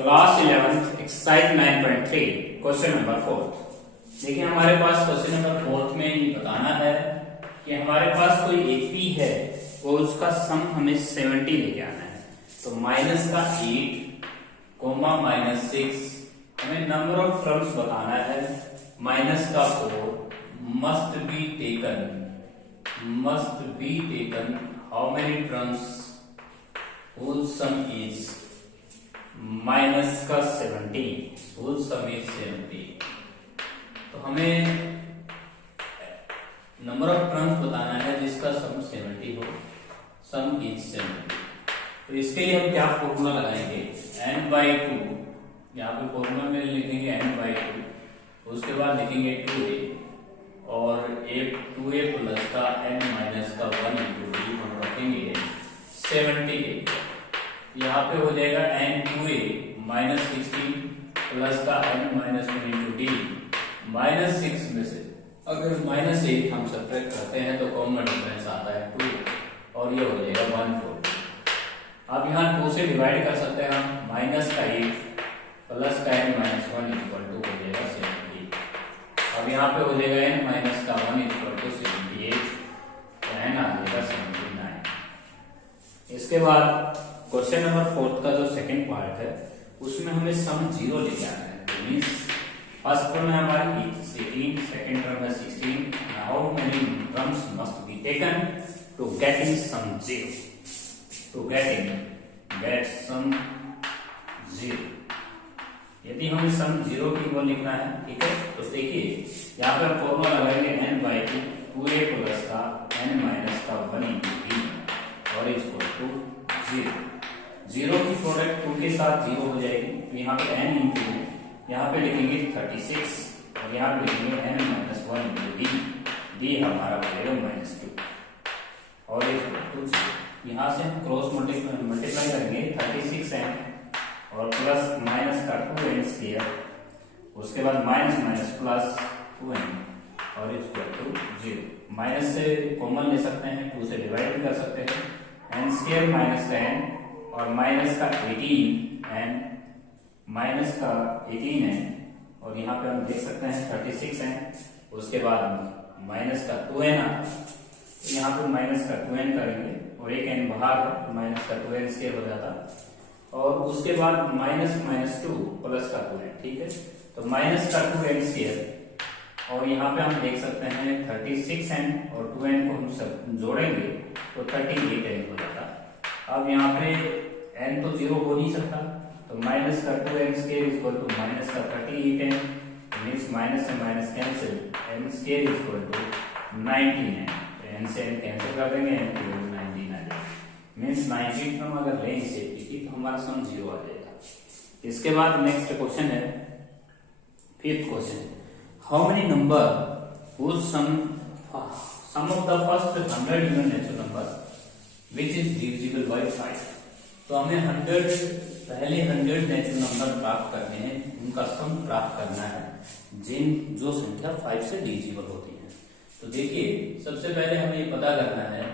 Class 11th exercise 9.3 question number 4। देखिए हमारे पास question number 4 में ये बताना है कि हमारे पास कोई एपी है और उसका सम हमें 70 लेके आना है। तो माइनस का 8 कोमा माइनस 6 हमें नंबर ऑफ टर्म्स बताना है। माइनस का 4 must be taken how many terms whose sum is minus का 70 whose sum is 70। तो हमें नंबर ऑफ टर्म्स बताना है जिसका सम 70 हो, सम इज 70। तो इसके लिए हम क्या फॉर्मूला लगाएंगे, n/2। यहाँ पे फॉर्मूला में लिखेंगे n/2, उसके बाद लिखेंगे 2a और 2a प्लस का n माइनस का 1 इंटू डी हम रखेंगे 70a। यहाँ पे हो जाएगा n2a माइनस 16 प्लस का n minus 1 into D. Minus 6 में से अगर माइनस 8 हम सब्ट्रैक्ट करते हैं तो कॉमन डिफरेंस आता है 2 और ये हो जाएगा 1/4। अब यहाँ 2 से डिवाइड कर सकते हैं हम। माइनस का 8 प्लस का n माइनस 1 इक्वल टू हो जाएगा 70। अब यहाँ पे हो जाएगा n माइनस का 1 इक्वल टू 78, तो n आ जाएगा 79। इसके बाद क्वेश्चन नंबर 4 का जो सेकंड पार्ट है उसमें हमें सम 0 लेके आना है। तो मींस फर्स्ट टर्म है हमारी 18, सेकंड टर्म है 16। How many terms must be taken to getting sum 0, to get sum 0। यदि हमें सम 0 की वो लिखना है, ठीक है, तो देखिए यहाँ पर फॉर्मूला लगाएंगे n/2 2a प्लस का n माइनस का 1 इंटू डी और इक्वल टू 0। 0 की प्रोडक्ट 2 के साथ 0 हो जाएगी, तो यहाँ पे n इंटू यहाँ पे लिखेंगे 36 और यहाँ पे लिखेंगे n माइनस 1 इंटू डी हमारा बनेगा -2 और इक्वल टू 0। यहाँ से हम क्रॉस मल्टीप्लाई करेंगे 36n और प्लस माइनस का 2n स्क्वायर, उसके बाद माइनस माइनस प्लस 2n और इक्वल टू 0। माइनस से कॉमन ले सकते हैं, 2 से डिवाइड भी कर सकते हैं। n स्क्वायर माइनस का n और माइनस का 18n माइनस का 18n और यहाँ पे हम देख सकते हैं 36n, उसके बाद माइनस का 2n आता है, तो यहाँ पे माइनस का 2n करेंगे और एक n बाहर है तो माइनस का 2n स्क्वायर हो जाता और उसके बाद माइनस माइनस 2 प्लस का 2n, ठीक है। तो माइनस का 2n स्क्वायर और यहाँ पे हम देख सकते हैं 36n और 2n को हम सब जोड़ेंगे तो 38n हो जाता। अब यहाँ पे n तो 0 हो नहीं सकता, तो माइनस का 2n square equal to minus का 38n, मींस माइनस से minus cancel, n square equal to 19n, तो n से n कैंसिल कर देंगे, n की वैल्यू 19 आ जाएगी। मींस 19 हम अगर लें इसे तो हमारा सम 0 आ जाएगा। इसके बाद नेक्स्ट क्वेश्चन है, fifth question, how many number whose sum of the first 100 even natural number which is divisible by 5। तो हमें 100 पहले 100 नेचुरल नंबर प्राप्त करने हैं, उनका सम प्राप्त करना है जो संख्या 5 से डिविजिबल होती है। तो देखिए सबसे पहले हमें ये पता करना है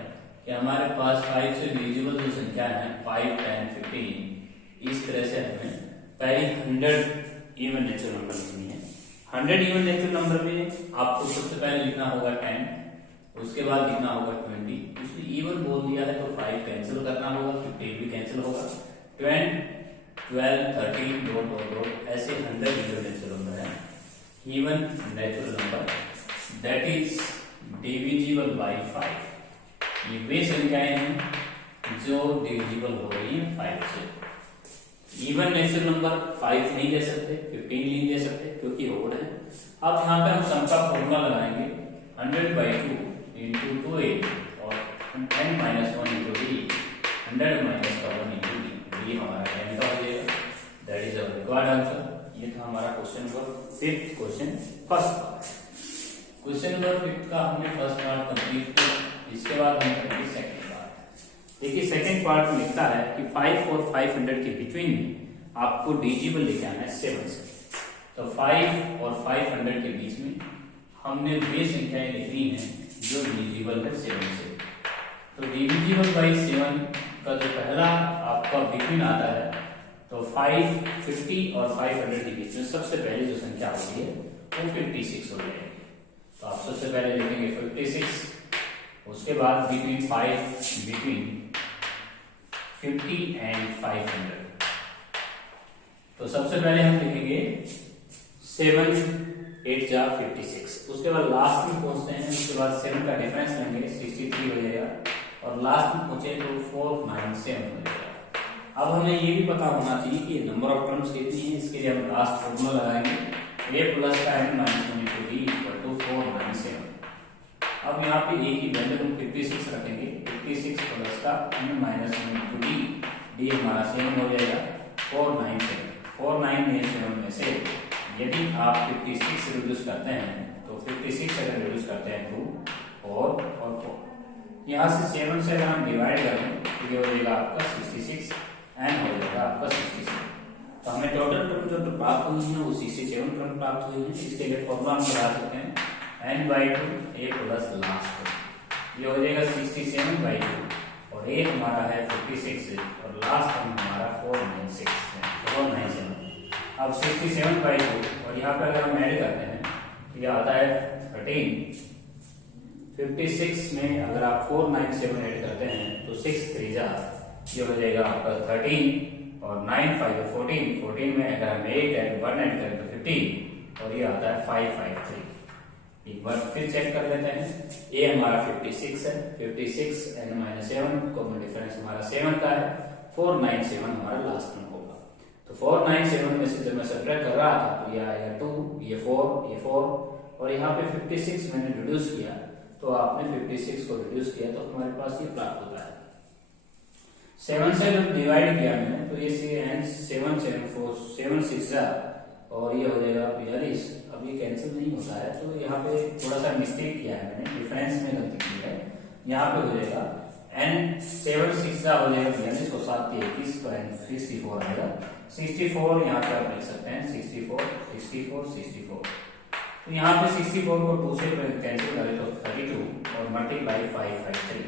कि हमारे पास 5 से डिविजिबल जो संख्या है 5, 10, 15, इस तरह से हमें पहले 100 इवन नेचुरल नंबर लिखनी है। 100 इवन नेचुरल नंबर में आपको सबसे पहले लिखना होगा 10, उसके बाद लिखना होगा 20, इसलिए इवन बोल दिया है तो 5 कैंसिल करना होगा, 15 भी कैंसिल होगा, 10, 12, 13 डॉट ऐसे 100 इवन नेचुरल नंबर है। Even natural number that is divisible bye 5। ये वे संख्याएं हैं जो डिविजिबल हो रही हैं 5 से। इवन नेचुरल नंबर 5 नहीं ले सकते, 15 नहीं ले सकते क्योंकि ओड है। अब यहाँ पे हम सम का फॉर्मूला लगाएंगे 100/2 इंटू 2a और n minus 1 into D, 100 minus का 1 इंटू डी, ये हमारा n का हो जाएगा। That is our required answer. ये था हमारा question number 5 question first part. Question number 5 का हमने फर्स्ट पार्ट कंप्लीट किया, इसके बाद हम करेंगे सेकंड पार्ट। देखिए सेकंड पार्ट में लिखता है कि 5 और 500 के बिटवीन में आपको डिविजिबल लेके आना है 7 से। तो 5 और 500 के बीच में हमने वे संख्याएं लिखनी है जो डिविजिबल है 7 से। तो डिविजिबल बाय 7 का जो पहला आपका बिटवीन आता है तो 550 और 500 के बीच में सबसे पहले जो संख्या होती है वो 56 हो जाएगी। तो आप सबसे पहले लिखेंगे 56, उसके बाद बिटवीन 50 एंड 500। तो सबसे पहले हम लिखेंगे 7 8 जा 56, उसके बाद लास्ट में पहुंचते हैं, उसके बाद 7 का डिफरेंस लेंगे 63 हो जाएगा, और लास्ट में पहुंचे तो 497 हो जाएगा। अब हमें ये भी पता होना चाहिए कि नंबर ऑफ टर्म्स कितनी है, इसके लिए हम लास्ट फॉर्मूला लगाएंगे a प्लस का n minus 1 into d equal to 497। अब यहाँ पे a की वैल्यू हम 56 रखेंगे, 56 प्लस का n माइनस 1 इंटू d हमारा 7 हो जाएगा 497 में से यदि आप 56 से रिड्यूस करते हैं तो 56 अगर रिड्यूस करते हैं तो 4 और 4, यहाँ से 7 से अगर हम डिवाइड करें तो ये हो जाएगा आपका 66, n हो जाएगा आपका 66। तो हमें टोटल टर्म जो प्राप्त हुई है वो 67 टर्म प्राप्त हुई है। इसके लिए फॉर्मूला हम लगा सकते हैं n/2 a प्लस लास्ट, ये हो जाएगा 67/2 और a हमारा है 56 और लास्ट टर्म हमारा 497। अब 67/2 और यहाँ पे अगर हम ऐड करते हैं तो ये आता है 13। 56 में अगर आप 497 ऐड करते हैं तो 6 3 जा ये हो जाएगा आपका 13 और 9 5 14, 14 में अगर हम 8 एंड 1 ऐड करें तो 15 और ये आता है 553। एक बार फिर चेक कर लेते हैं, a हमारा 56 है, 56 n माइनस 7 कॉमन डिफरेंस हमारा 7 का है, 497 हमारा लास्ट में होगा। तो 497 में से जब मैं सब्ट्रैक्ट कर रहा था तो ये आएगा 2, ये 4 और यहाँ पे 56 मैंने रिड्यूस किया, तो आपने 56 को रिड्यूस किया तो हमारे पास ये प्राप्त होता है। 7 से जब डिवाइड किया मैंने तो ये 7 7 6 और ये हो जाएगा 42। अब ये कैंसिल नहीं होता है तो यहाँ पे थोड़ा सा मिस्टेक किया है मैंने, डिफरेंस में गलती की है। यहाँ पे हो जाएगा n 7 6 हो जाएगा 42 को 7 21 तो n 64 आएगा। 64 यहाँ पे आप लिख सकते हैं 64। तो यहाँ पे 64 को 2 से कैंसिल करें तो 32 और मल्टीप्लाई 553।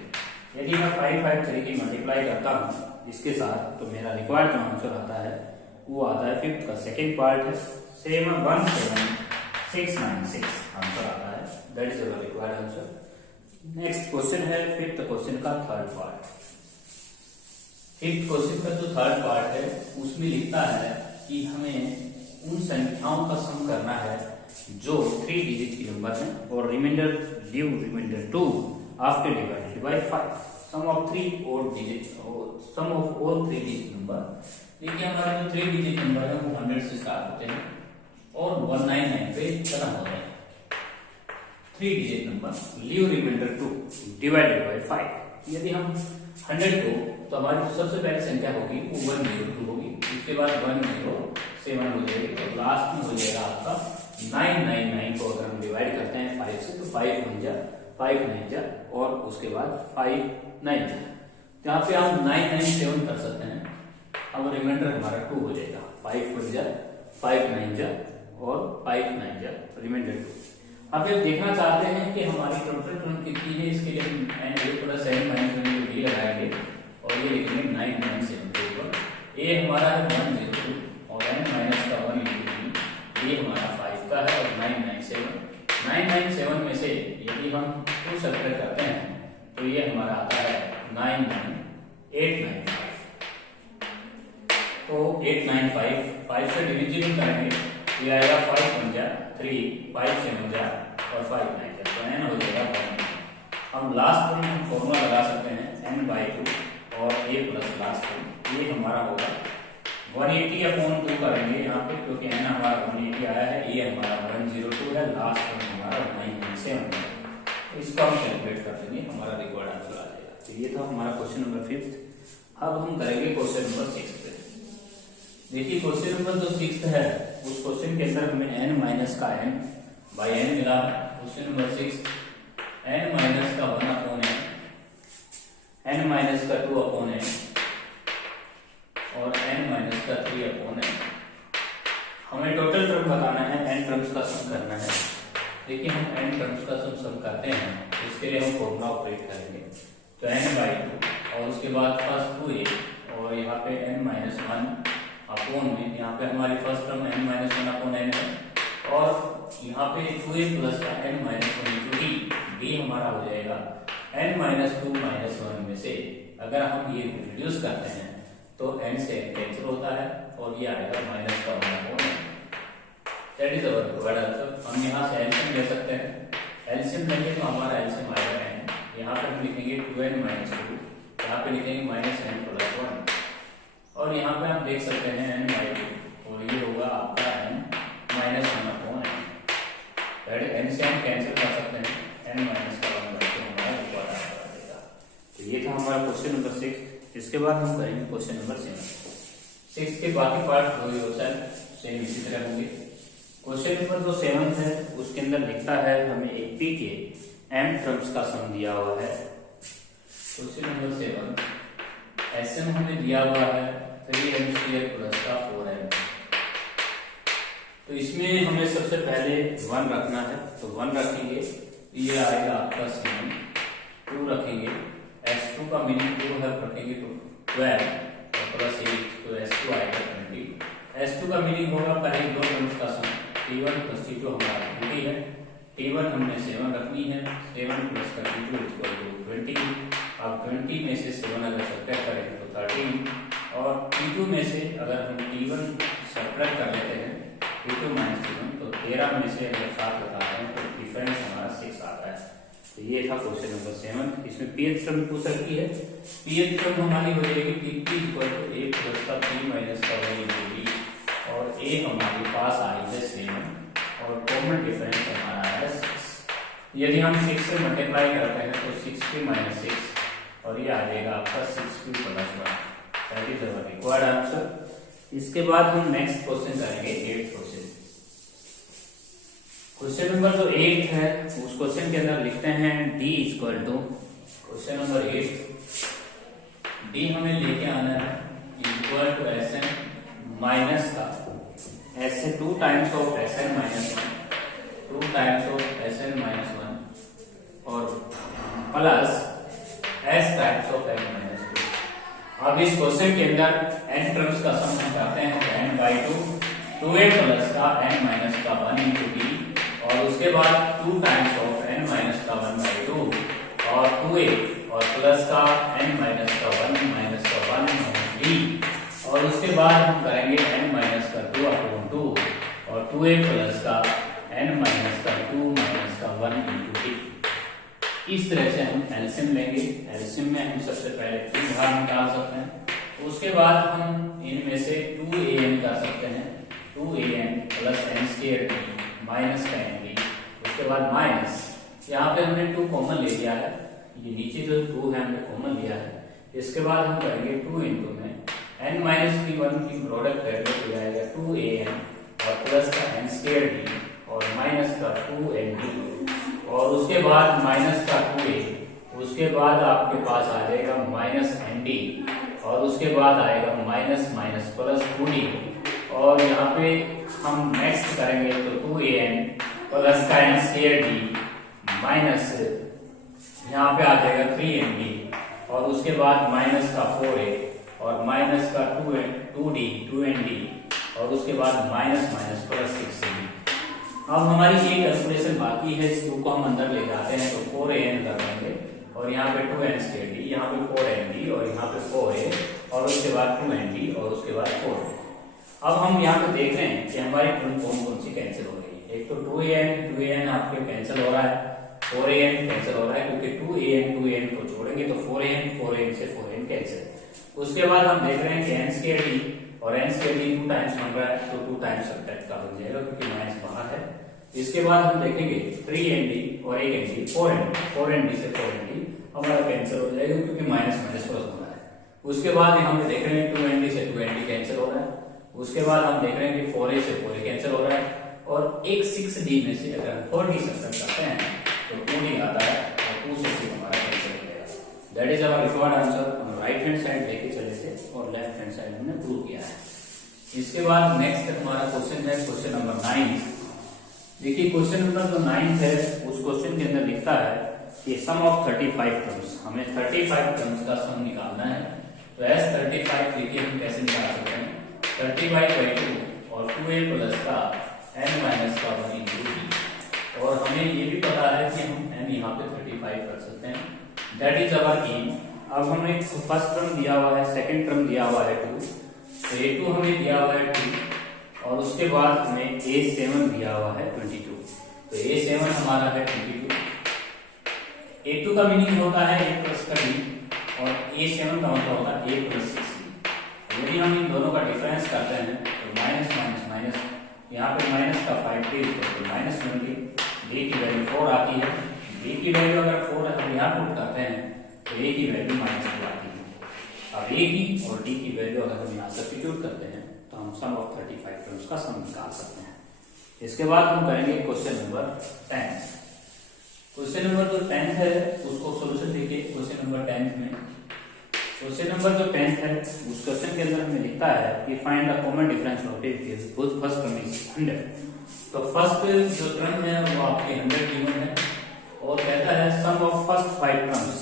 यदि मैं 553 की मल्टीप्लाई करता हूँ इसके साथ तो मेरा रिक्वायर्ड जो आंसर आता है वो आता है 5th का सेकेंड पार्ट है 71696 आंसर आता है, that is our required answer. Next question है 5th क्वेश्चन का थर्ड पार्ट। 5th क्वेश्चन का जो थर्ड पार्ट है उसमें लिखता है कि हमें उन संख्याओं का सम करना है जो 3 डिजिट की नंबर है और reminder 2 after divided by 5, sum of 3 और digit sum of all 3 digit number. देखिए हमारे जो 3 डिजिट नंबर है वो 100 से स्टार्ट होते हैं और 199 पे खत्म होते हैं। 3 digit number leave remainder 2 divided by 5। यदि हम 100 को तो हमारी जो सबसे पहली संख्या होगी वो 102 होगी, उसके बाद 107 हो जाएगी और लास्ट में हो जाएगा आपका 999 को अगर हम डिवाइड करते हैं 5 से तो 5 9 जा और उसके बाद 5 9 जा, यहाँ पे हम 997 कर सकते हैं। अब रिमाइंडर हमारा 2 हो जाएगा, 5 4 जा 5 9 जा और 5 9 जा रिमाइंडर 2। अब जब देखना चाहते हैं कि हमारी टोटल टर्म कितनी है, इसके लिए हम n plus n minus 1 D लगाएंगे और ये लिखेंगे 997 के ऊपर। a हमारा है 102 और n माइनस का 1 इंटू डी, ये हमारा 5 का है और 997 में से यदि हम 2 सब्ट्रैक्ट करते हैं तो ये हमारा आता है 99895। तो 895 5 से डिविजिबल करेंगे ये आएगा 5 1 जा 3, 5 7 जा और 5 9 जा, तो n हो जाएगा 1। हम लास्ट में हम फॉर्मूला लगा सकते हैं n/2 और a प्लस लास्ट टर्म, ये हमारा होगा 180/2 करेंगे यहाँ पे क्योंकि n हमारा 180 आया है, a हमारा 102 है, लास्ट टर्म हमारा 997 है। तो इसको हम कैलकुलेट कर देंगे, हमारा रिक्वायर्ड आंसर आ जाएगा। तो ये था हमारा क्वेश्चन नंबर 5th। अब हम करेंगे क्वेश्चन नंबर 6th। देखिए क्वेश्चन नंबर जो 6th है उस क्वेश्चन के अंदर हमें n माइनस का n बाई n मिला। क्वेश्चन नंबर 6 n माइनस का 1 अपॉन n माइनस का 2 अपॉन n और n माइनस का 3 अपॉन n। हमें टोटल टर्म बताना है, n टर्म्स का सम करना है। देखिए हम n टर्म्स का सम करते हैं, इसके लिए हम फॉर्मूला ऑपरेट करेंगे। तो n/2 और उसके बाद फर्स्ट 2a और यहाँ पे n माइनस 1 अपॉन में, यहाँ पे हमारी first term n minus one upon N है, और यहाँ पे 2a प्लस का n minus one into D, D हमारा हो जाएगा n minus two minus one में से अगर हम ये रिड्यूस करते हैं तो n से n कैंसिल होता है और ये आएगा माइनस का one upon N. That is our required answer. हम यहाँ से एलसीएम ले सकते हैं, एलसीएम लेंगे तो हमारा एलसीएम आएगा n, यहाँ पे हम लिखेंगे 2n माइनस टू, यहाँ पे लिखेंगे माइनस n प्लस वन, और यहाँ पे आप देख सकते हैं n बाई टू, और ये होगा आपका n minus one upon N. n से n कैंसिल कर सकते हैं, n माइनस का वन बाई टू हमारा रिक्वायर्ड आंसर आ जाएगा। तो ये था हमारा क्वेश्चन नंबर 6। इसके बाद हम करेंगे क्वेश्चन नंबर 7। 6 के बाकी पार्ट दो योरसेल्फ सेम इसी तरह होंगे। क्वेश्चन नंबर जो 7 है उसके अंदर लिखता है हमें एक पी के m टर्म्स का सम दिया हुआ है। क्वेश्चन नंबर 7 एसएम हमें दिया हुआ है 3m स्क्वायर प्लस का 4m। तो इसमें हमें सबसे पहले 1 रखना है, तो 1 रखेंगे, ये आएगा आपका 7, 2 रखेंगे, s2 का मीनिंग 2 है, रखेंगे तो 12 और प्लस 8, तो s2 आएगा 20। s2 का मीनिंग होगा पहले दो टर्म्स का सम, t1 प्लस t2 हमारा 20 है, t1 हमने 7 रखनी है, 7 प्लस का t2 इक्वल टू 20। अब 20 में से 7 अगर सब्ट्रैक्ट करें तो 13, और t2 में से अगर हम t1 सब्ट्रैक्ट कर लेते हैं t2 माइनस t1, तो 13 में से अगर 7 लगाते हैं तो डिफरेंस हमारा 6 आता है। तो ये था क्वेश्चन नंबर 7। इसमें pth टर्म पूछ सकती है, pth टर्म हमारी हो जाएगी t equal to a plus का p माइनस का 1 इंटू b, और a हमारे पास आई है 7 और कॉमन डिफरेंस हमारा है 6। यदि हम 6 से मल्टीप्लाई करते हैं तो 6p माइनस 6, और ये आ जाएगा आपका 6p plus 1। That is our required answer. इसके बाद हम नेक्स्ट क्वेश्चन करेंगे 8th क्वेश्चन। क्वेश्चन नंबर जो 8 है उस क्वेश्चन के अंदर लिखते हैं d equal to, question number 8 d हमें लेके आना है इक्वल टू Sn माइनस का ऐसे 2 times of Sn minus 1, 2 times of Sn minus 1 और plus S times of n minus 2। अब इस क्वेश्चन के अंदर n टर्म्स का सम हम करते हैं तो n बाई 2, 2a प्लस का n माइनस का 1 इंटू d, और उसके बाद 2 टाइम्स ऑफ n माइनस का 1 बाई 2 और 2a और प्लस का n माइनस का 1 माइनस का 1 माइनस d, और उसके बाद हम करेंगे n माइनस का 2 अपॉन 2 और 2a प्लस का n माइनस का 2 माइनस का 1 इंटू d। इस तरह से हम एलसीएम लेंगे। एलसीएम में हम सबसे पहले 3 भाग निकाल सकते हैं, उसके बाद हम इनमें से 2an कर सकते हैं, 2an plus n square d minus का n d, उसके बाद माइनस, यहाँ पे हमने 2 कॉमन ले लिया है, ये नीचे जो 2 है हमने कॉमन लिया है, इसके बाद हम करेंगे 2 इंटू में n माइनस की 1 की प्रोडक्ट करके हो जाएगा 2an और प्लस का n स्क्वायर d और माइनस का 2n और उसके बाद माइनस का 2a, उसके बाद आपके पास आ जाएगा माइनस nd और उसके बाद आएगा माइनस माइनस प्लस 2d, और यहाँ पे हम नेक्स्ट करेंगे तो 2an प्लस का n स्क्वायर d माइनस यहाँ पे आ जाएगा 3nd और उसके बाद माइनस का 4a और माइनस का 2nd और उसके बाद माइनस माइनस प्लस 6d। अब हमारी ये कैलकुलेशन बाकी है, इस 2 को हम अंदर ले जाते हैं तो 4an कर देंगे और यहाँ पे 2n स्क्वायर d, यहाँ पे 4nd और यहाँ पे 4a और उसके बाद 2nd और उसके बाद 4a। अब हम यहाँ पे देख रहे हैं कि हमारी टर्म कौन कौन सी कैंसिल हो रही है। एक तो 2an आपके कैंसिल हो रहा है, 4an कैंसिल हो रहा है क्योंकि 2an को छोड़ेंगे तो 4an से 4n कैंसिल। उसके बाद हम देख रहे हैं कि n स्क्वायर d और n स्क्वायर d 2 टाइम्स बन रहा है तो 2 टाइम्स सब्ट्रैक्ट का बन जाएगा क्योंकि माइनस बाहर है। इसके बाद हम देखेंगे 3nd और 1nd 4nd से 4nd हमारा कैंसिल हो जाएगा क्योंकि माइनस माइनस प्लस हो रहा है। उसके बाद हम देख रहे हैं 2nd से 2nd कैंसिल हो रहा है। उसके बाद हम देख रहे हैं कि 4a से 4a कैंसिल हो रहा है और एक 6d में से अगर 4d सब्ट्रैक्ट करते हैं तो 2d आता है और 2 से 6 हमारा कैंसिल हो जाएगा। That is our required answer. हम राइट हैंड साइड लेके चले थे और लेफ्ट हैंड साइड हमने प्रूव किया है। इसके बाद नेक्स्ट हमारा क्वेश्चन है क्वेश्चन नंबर 9। देखिए क्वेश्चन नंबर जो 9 है उस क्वेश्चन के अंदर लिखता है कि सम ऑफ 35 टर्म्स, हमें 35 टर्म्स का सम निकालना है। तो S35 देखिए हम कैसे निकाल सकते हैं, 30/2 और 2a प्लस का n माइनस का 1 इंटू डी। और हमें ये भी पता है कि हम n यहाँ पे 35 कर सकते हैं, दैट इज अवर एम। अब हमें फर्स्ट टर्म दिया हुआ है, सेकंड टर्म दिया हुआ है 2, तो a2 हमें दिया हुआ है 2 और उसके बाद हमें a7 दिया हुआ है 22। तो a7 हमारा है 22। a2 का मीनिंग होता है a प्लस का d और a7 का मतलब होता है a प्लस 6। यदि हम इन दोनों का डिफरेंस करते हैं तो माइनस माइनस माइनस, यहाँ पे माइनस का 5d तो माइनस 20, d की वैल्यू 4 आती है। d की वैल्यू अगर 4 हम यहाँ पुट करते हैं तो a की वैल्यू -2 आती है। अब a की और d की वैल्यू अगर हम यहाँ सब्स्टिट्यूट करते हैं तो हम सम ऑफ 35 टर्म्स का सम निकाल सकते हैं। इसके बाद हम करेंगे क्वेश्चन नंबर 10। क्वेश्चन नंबर जो 10 है उसको सोल्यूशन देखिए। क्वेश्चन नंबर 10 में, क्वेश्चन नंबर जो 10 है उस क्वेश्चन के अंदर हमें लिखता है कि find the common difference of if first term is 100। तो फर्स्ट जो टर्म है वो आपके 100 गिवन है और कहता है सम ऑफ फर्स्ट 5 टर्म्स,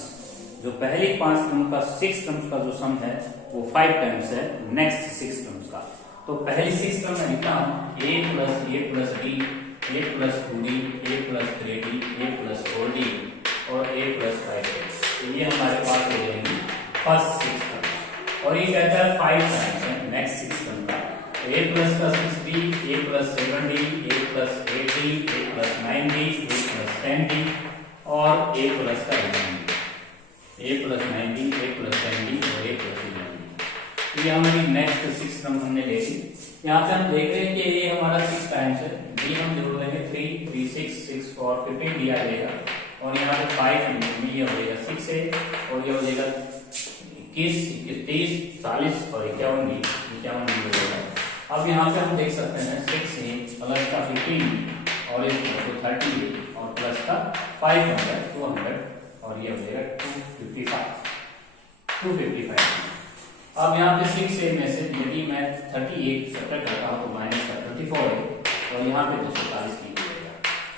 जो पहली 5 टर्म का 6 टर्म्स का जो सम है वो 5 टाइम्स है नेक्स्ट 6 टर्म्स का। तो पहली 6 टर्म में लिखता हूं a plus d, a plus 2d, a plus 3d, a plus 4d और a प्लस 5d। तो ये हमारे पास हो जाएंगी फर्स्ट 6 टर्म। और ये कहता है 5 टाइम्स है नेक्स्ट 6 टर्म का। तो a प्लस का 6d, a plus 7d, a plus 8d, a plus 9d, a plus 10d और a प्लस का 11d, a plus 9d, a plus 10d और a प्लस 11d। ये हमारी नेक्स्ट 6 टर्म हमने ले ली। यहाँ पे हम देख रहे हैं कि ये हमारा 6 टाइम्स है, d हम जोड़ देंगे 3, 3, 6, 6 और 15 दिया जाएगा और यहाँ पे 5 ये हो जाएगा 6a और ये हो जाएगा 21, 30, 40 और 51 डी हो जाएगा। अब यहाँ पे हम देख सकते हैं 6a प्लस का 15 और इस 30 और प्लस का 500 200 और ये हो जाएगा 255। अब यहाँ पे 6a में से यदि मैं 38 सब्ट्रैक्ट करता हूँ तो माइनस का 24 है और यहाँ पे 240 की जाएगा।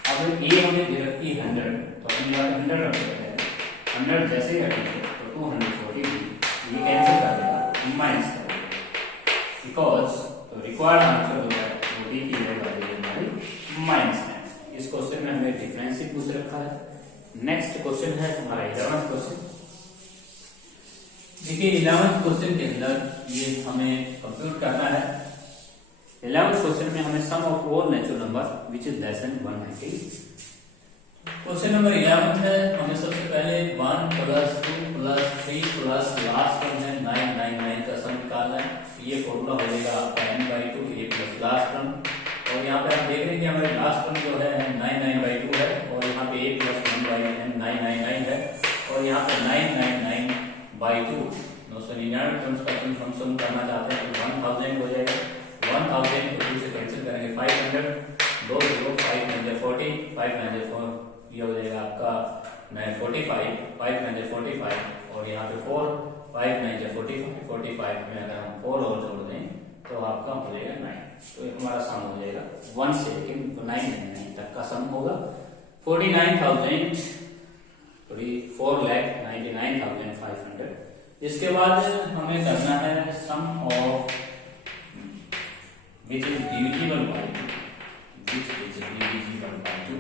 अब a हमें दे रखी है 100 तो हम यहाँ पे 100 रख सकते हैं। 100 जैसे ही रखेंगे तो 240 ये कैंसिल कर देगा, माइनस कर देगा, बिकॉज रिक्वायर्ड आंसर जो है वो d की वैल्यू आ जाएगी हमारी -9। इस क्वेश्चन में हमें डिफरेंस ही पूछ रखा है। नेक्स्ट क्वेश्चन है हमारा 11वां क्वेश्चन। देखिए 11वें क्वेश्चन के अंदर ये हमें कंप्यूट करना है। 11वें क्वेश्चन में हमें sum of all natural number which is less than 190। Question number 11 है, हमें सबसे पहले 1 plus 2 plus 3 plus last term है 999 का सम निकालना है। ये फॉर्मूला हो जाएगा आपका n/2 a plus last term और यहाँ पे आप देख रहे हैं कि हमारे लास्ट टर्म जो है 99/2 है और यहाँ पे a प्लस 1/n 999 है और यहाँ पे 999/2 999 टर्म्स का हम सम करना चाहते हैं तो 1000 हो जाएगा। 1000 को 2 से कैंसिल करेंगे 500 2 0 5 9 40 5 9 4 ये हो जाएगा आपका 45 5 9 45 और यहाँ पे 4 5 9 45 45 में अगर हम 4 और जोड़ दें तो आपका हो जाएगा 9। तो ये हमारा सम हो जाएगा 1 से लेकिन 999 तक का सम होगा 49,000 4,99,500। इसके बाद हमें करना है sum of which is divisible by 2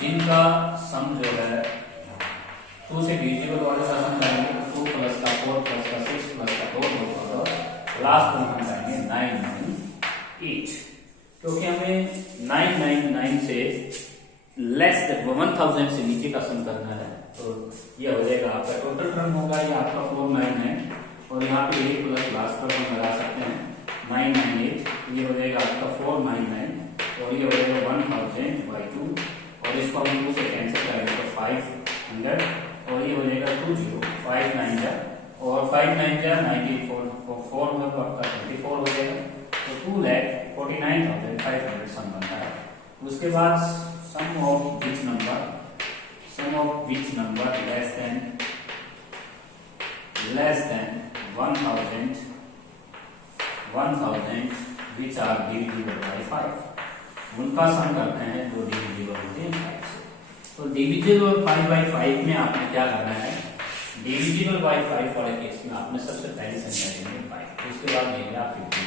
जिनका सम जो है 2 से डिविजिबल वाले का सम करेंगे 2 प्लस का 4 प्लस का 6 प्लस का 2 और लास्ट में हम करेंगे 998 क्योंकि हमें 999 से लेस देन 1000 से नीचे का सम करना है। तो ये हो जाएगा आपका टोटल टर्म होगा ये आपका 499 और यहाँ पे 1 प्लस लास्ट टर्म हम लगा सकते हैं 998 ये हो जाएगा आपका 499 और ये हो जाएगा 1000/2 और इसको हम 2 से कैंसिल करेंगे तो 500 और ये हो जाएगा 20 5 9 जा और 5 9 जा 94 4 में तो आपका 24 हो जाएगा तो 2,49,500 सम बनता है। उसके बाद sum of which number less than 1000 which are divisible by 5 उनका सम करते हैं जो डिविजिबल होते हैं 5 से। तो डिविजिबल 5/5 में आपने क्या करना है, डिविजिबल बाय 5 वाले केस में आपने सबसे पहले संख्या लेनी है 5 उसके बाद लेंगे आप 15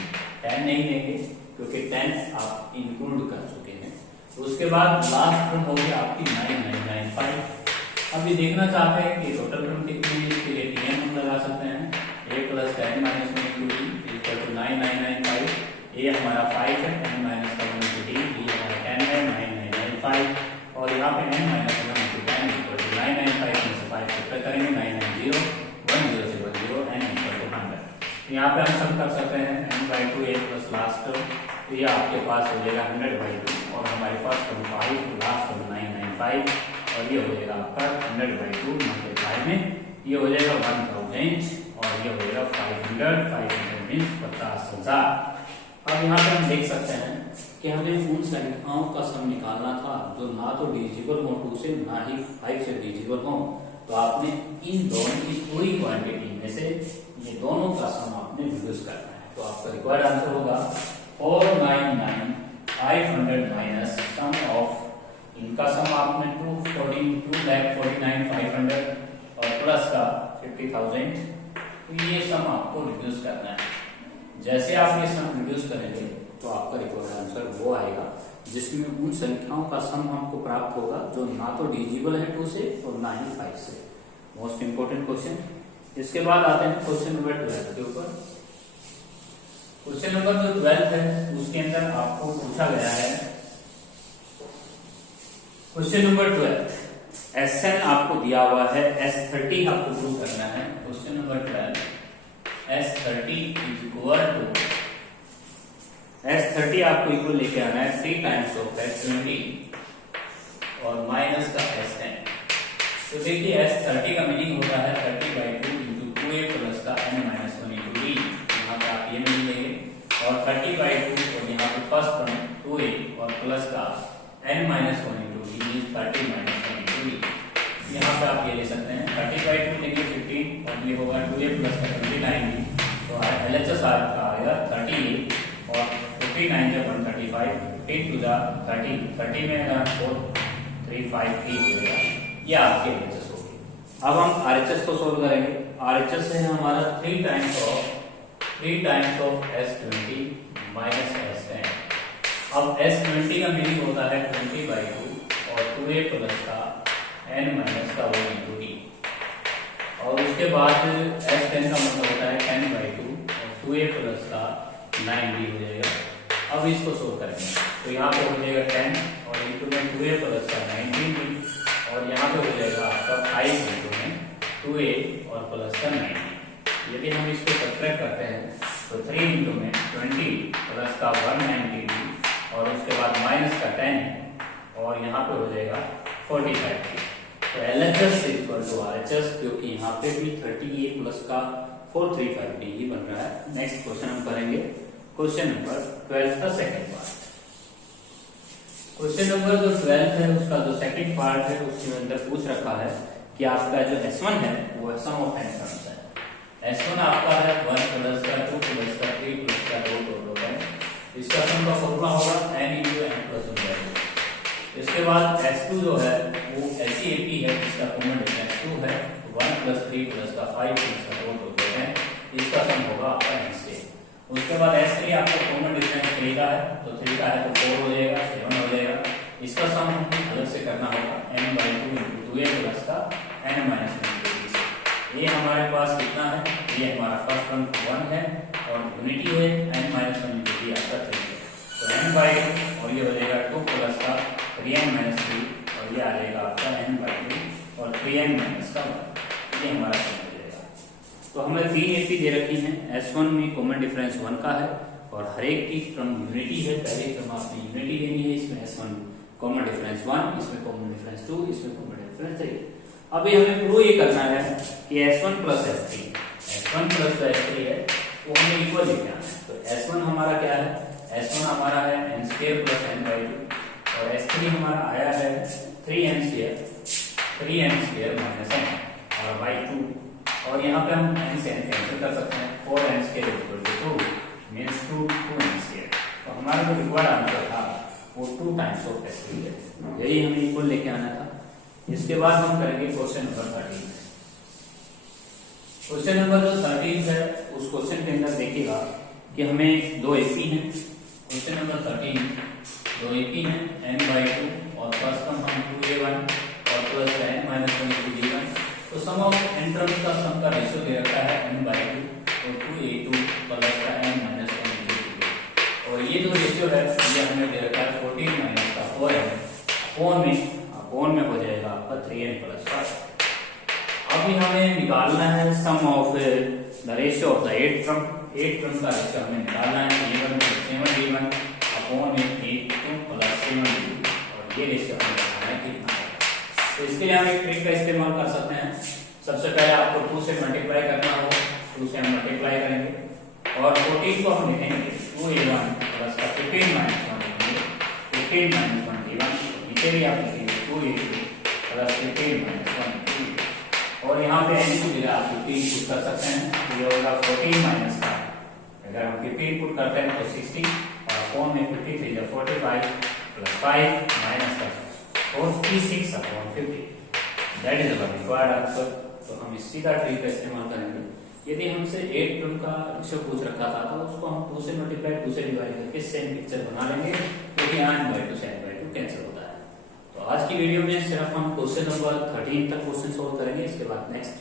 10 नहीं लेंगे क्योंकि 10 आप इंक्लूड कर चुके हैं। तो उसके बाद लास्ट टर्म होगी आपकी 9995। अब ये देखना चाहते हैं कि टोटल टर्म कितनी है, इसके लिए टीएम हम लगा सकते हैं, a प्लस का n minus 1 into D equal to 9995। ये हमारा 5 है, n माइनस का 1 इंटू डी, ये हमारा 10 है 9995, और यहाँ पे n minus 1 into 10 equal to 995 में से 5 सब्ट्रैक्ट करेंगे 990 10 से 10 n इक्वल टू 100। यहाँ पे हम सम कर सकते हैं n/2 a plus last term, तो ये आपके पास हो जाएगा 100/2, और हमारे पास टर्म 5 लास्ट टर्म 995, और ये हो जाएगा आपका 100/2 मल्टीप्लाई में ये हो जाएगा 1000, और ये हो जाएगा 500 मीन्स 50,000। अब यहाँ पे हम देख सकते हैं कि हमें उन संख्याओं का सम निकालना था जो ना तो डिविजिबल हो 2 से, ना ही 5 से डिविजिबल हो। तो आपने इन दोनों की पूरी क्वांटिटी में से ये दोनों का सम आपने रिड्यूस करना है। तो आपका रिक्वायर्ड आंसर होगा 499,500 माइनस सम ऑफ, इनका सम आपने 2,49,500 और प्लस का 50,000। तो ये सम आपको रिड्यूस करना है। जैसे आप ये सम रिड्यूस करेंगे तो आपका रिक्वायर्ड आंसर वो आएगा जिसमें उन संख्याओं का सम हमको प्राप्त होगा जो ना तो डिविजिबल है 2 से और ना ही 5 से। Most important question. इसके बाद आते हैं क्वेश्चन नंबर 12 के ऊपर। क्वेश्चन नंबर जो 12 है उसके अंदर आपको पूछा गया है, क्वेश्चन नंबर 12 Sn आपको दिया हुआ है, S30 आपको प्रूव करना है। Question number 12 S30 is equal to, S30 आपको इक्वल लेके आना है 3 टाइम्स ऑफ S20 और माइनस का S10। तो देखिए S30 का मीनिंग होता है 30/2 इंटू 2a प्लस का n माइनस 1 इंटू डी, यहाँ पे आप ये मिल लेंगे, और 30/2 और यहाँ पे फर्स्ट टर्म 2a और प्लस का n minus 1 into D means 30 minus 1 into D. यहाँ पे आप ये ले सकते हैं 30/2 लेंगे 15 और ये होगा 2a प्लस का 29, तो LHS आएगा 38 और 59 जब 135 15 टू द 30 में 4 3 5 3 होगा, ये आपके LHS होगी। अब हम RHS को सोल्व करेंगे। RHS है हमारा 3 times of S20 minus S10। अब S20 का मीनिंग होता है 20/2 और 2a प्लस का n माइनस का 1 इंटू डी, और उसके बाद S10 का मतलब होता है 10/2 और 2a प्लस का 9d हो जाएगा। अब इसको सोल्व करेंगे तो यहाँ पे हो जाएगा 10 और इंटू में 2a प्लस का 19d, और यहाँ पे हो जाएगा आपका 5 इंटू में 2a और प्लस का 9d। यदि हम इसको सब्ट्रैक्ट करते हैं तो 3 इंटू में 20 प्लस का 190d और उसके बाद माइनस का 10 और यहाँ पे हो जाएगा 45d। तो LHS इक्वल टू RHS, क्योंकि यहाँ पे भी 30a प्लस का 435d ही बन रहा है। नेक्स्ट क्वेश्चन हम करेंगे क्वेश्चन नंबर 12 का सेकंड पार्ट। क्वेश्चन नंबर जो 12 है उसका जो सेकंड पार्ट है उसके अंदर पूछ रखा है कि आपका जो S1 है वो सम ऑफ n टर्म्स है। S1 आपका है 1 प्लस का 2 प्लस का 3 प्लस का 2 टोटल है। इसका सम का फॉर्मूला होगा n into n plus 1/2। इसके बाद S2 जो है वो LCAP है, जिसका कॉमन डिफरेंस 2 है, 1 प्लस 3 प्लस का 5 प्लस का 2 टोटल है। इसका सम होगा आपका n से। उसके बाद S3 आपको कॉमन डिफरेंस 3 का है, तो 3 का है तो 4 हो जाएगा, 7 हो जाएगा। इसका सम हमें अलग से करना होगा n/2 इंटू 2a प्लस का n माइनस 1 ये हमारे पास कितना है, ये हमारा फर्स्ट टर्म 1 है और यूनिटी है n माइनस 1 इंटू d आपका 3 है, तो n/2 और ये हो जाएगा 2 प्लस का 3n माइनस 3 और ये आ जाएगा आपका n/2 और 3n माइनस का 1, ये हमारा सम हो जाएगा। तो हमें 3 AP दे रखी हैं। S1 में कॉमन डिफरेंस 1 का है और हर एक की टर्म यूनिटी है, पहले टर्म आपने यूनिटी लेनी है। इसमें S1 कॉमन डिफरेंस 1, इसमें कॉमन डिफरेंस 2, इसमें कॉमन डिफरेंस 3। अभी हमें प्रूव ये करना है कि S1 प्लस S3 है वो हमें इक्वल लेके आना है। तो S1 हमारा क्या है, S1 हमारा है n² प्लस n/2 और S3 हमारा आया है 3n² माइनस n और बाई 2, और यहाँ पे हम n से n कैंसिल कर सकते हैं। 4n² equal to 2 means 2n²। तो हमारा जो रिक्वायर्ड आंसर था वो 2 टाइम्स ऑफ S3 है, यही हमें इक्वल लेके आना था। इसके बाद हम करेंगे क्वेश्चन नंबर 13। क्वेश्चन नंबर जो 13 है उस क्वेश्चन के अंदर देखिएगा कि हमें दो एपी हैं। क्वेश्चन नंबर 13 दो एपी हैं n/2 और फर्स्ट टर्म हम 2a1 और प्लस n माइनस 1 2b1। तो सम ऑफ n टर्म्स का सम का रेशियो दे रखा है n/2 और 2a2 प्लस का n माइनस 1 2b। और ये जो रेशियो है ये हमें दे रखा है 14 माइनस का 4 है। अपोन में हो जाएगा आपका 3n प्लस 5। अभी हमें निकालना है sum of the ratio of the 8 term का रेशियो हमें निकालना है a1 प्लस 7b1 अपॉन में 8 प्लस 7b। और ये रेशियो हमें निकालना है कितना है। तो इसके लिए हम एक ट्रिक का इस्तेमाल कर सकते हैं। सबसे पहले आपको 2 से मल्टीप्लाई करना होगा। 2 से हम मल्टीप्लाई करेंगे और 14 को हम लिखेंगे 2a1 प्लस का 15 माइनस 1 लिखेंगे 15 माइनस 1 d1। नीचे भी आप लिखेंगे 2a2 प्लस 15 माइनस 1 d2। और यहाँ पे n की जगह आप 15 पुट कर सकते हैं। तो ये होगा 14 माइनस का, अगर हम 15 पुट करते हैं तो 60 और अपॉन में 53 या 45 प्लस 5 माइनस का 46 upon 50। That is our required answer. तो हम इसी का ट्रिक का इस्तेमाल करेंगे। यदि हमसे 8 टर्म का रेशियो पूछ रखा था तो उसको हम 2 से मल्टीप्लाई 2 से डिवाइड करके सेम पिक्चर बना लेंगे, क्योंकि n/2 से n/2 कैंसिल होता है। तो आज की वीडियो में सिर्फ हम क्वेश्चन नंबर 13 तक क्वेश्चन सोल्व करेंगे। इसके बाद नेक्स्ट